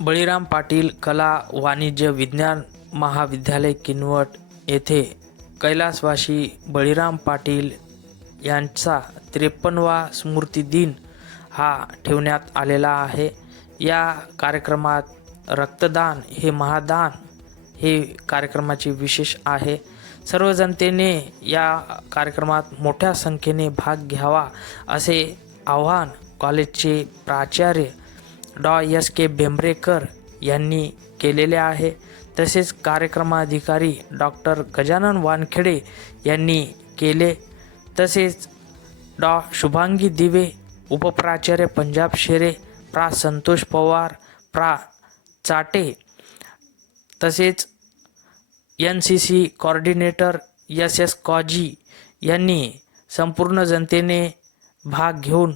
बळीराम पाटील कला वाणिज्य विज्ञान महाविद्यालय किनवट येथे कैलासवासी बळीराम पाटील यांचा 53वा स्मृती दिन हा ठेवण्यात आलेला आहे। या कार्यक्रमात रक्तदान हे महादान हे कार्यक्रमाचे विशेष आहे। सर्व जनतेने या कार्यक्रमात मोठ्या संख्येने भाग घ्यावा असे आवाहन कॉलेजचे प्राचार्य एस.के. बेंबरेकर यांनी केलेले आहे। तसेच कार्यक्रमाधिकारी डॉक्टर गजानन वानखेडे यांनी केले। तसेच शुभांगी दिवे, उपप्राचार्य पंजाब शेरे, प्रा. संतोष पवार, प्रा. चाटे, तसेच NCC कोऑर्डिनेटर S.S. कॉजी यांनी संपूर्ण जनतेने भाग घेऊन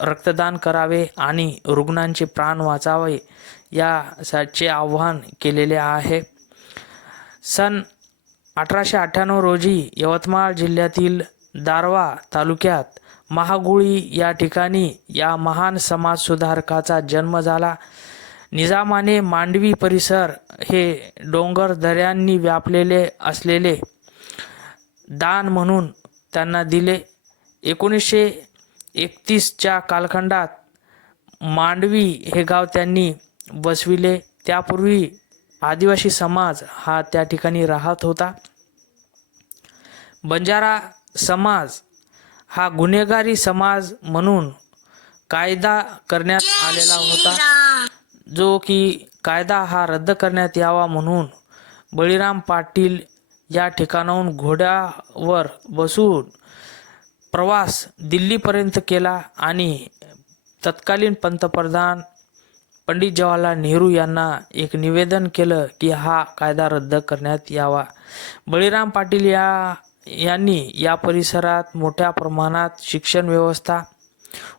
रक्तदान करावे आणि रुग्णांचे प्राण वाचावे याचे आवाहन केलेले आहे। सन 1898 रोजी यवतमाळ जिल्ह्यातील दारव्हा तालुक्यात महागुळी या ठिकाणी या महान समाजसुधारकाचा जन्म झाला। निजामाने मांडवी परिसर हे डोंगर दऱ्यांनी व्यापलेले असलेले दान म्हणून त्यांना दिले। 1931च्या कालखंडात मांडवी हे गाव त्यांनी बसविले। त्यापूर्वी आदिवासी समाज हा त्या ठिकाणी राहत होता। बंजारा समाज हा गुन्हेगारी समाज म्हणून कायदा करण्यात आलेला होता, जो की कायदा हा रद्द करण्यात यावा म्हणून बळीराम पाटील या ठिकाणाहून घोड्यावर बसून प्रवास दिल्लीपर्यंत केला आणि तत्कालीन पंतप्रधान पंडित जवाहरलाल नेहरू यांना एक निवेदन केलं की हा कायदा रद्द करण्यात यावा। बळीराम पाटील यांनी या परिसरात मोठ्या प्रमाणात शिक्षण व्यवस्था,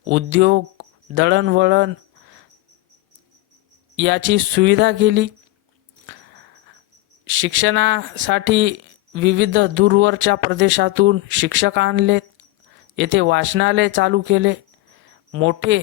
उद्योग, दळणवळण याची सुविधा केली। शिक्षणासाठी विविध दूरवरच्या प्रदेशातून शिक्षक आणले, येथे वाचनालय चालू केले, मोठे